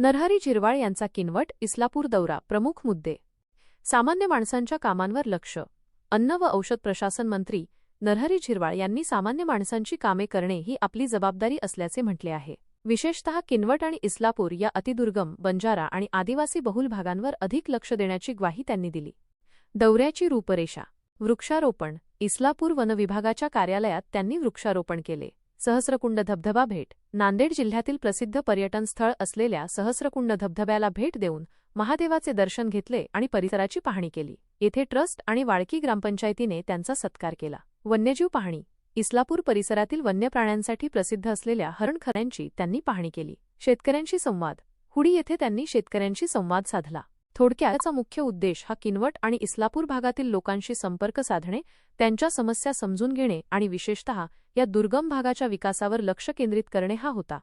नरहरी झिरवाळ यांचा किनवट इस्लापूर दौरा प्रमुख मुद्दे. सामान्य माणसांच्या कामांवर लक्ष. अन्न व औषध प्रशासन मंत्री नरहरी झिरवाळ यांनी सामान्य माणसांची कामे करणे ही आपली जबाबदारी असल्याचे म्हटले आहे. विशेषतः किनवट आणि इस्लापूर या अतिदुर्गम बंजारा आणि आदिवासी बहुल भागांवर अधिक लक्ष देण्याची ग्वाही त्यांनी दिली. दौऱ्याची रूपरेषा. वृक्षारोपण. इस्लापूर वनविभागाच्या कार्यालयात त्यांनी वृक्षारोपण केले. सहस्रकुंड धबधबा भेट. नांदेड जिल्ह्यातील प्रसिद्ध पर्यटन स्थळ असलेल्या सहस्रकुंड धबधब्याला भेट देऊन महादेवाचे दर्शन घेतले आणि परिसराची पाहणी केली. येथे ट्रस्ट आणि वाळकी ग्रामपंचायतीने त्यांचा सत्कार केला. वन्यजीव पाहणी. इस्लापूर परिसरातील वन्य प्राण्यांसाठी प्रसिद्ध असलेल्या हरणखऱ्यांची त्यांनी पाहणी केली. शेतकऱ्यांशी संवाद. हुडी येथे त्यांनी शेतकऱ्यांशी संवाद साधला. थोडक्याचा मुख्य उद्देश हा किनवट आणि इस्लापूर भागातील लोकांशी संपर्क साधणे त्यांच्या समस्या समजून घेणे आणि विशेषतः या दुर्गम भागाच्या विकासावर लक्ष केंद्रित करणे हा होता.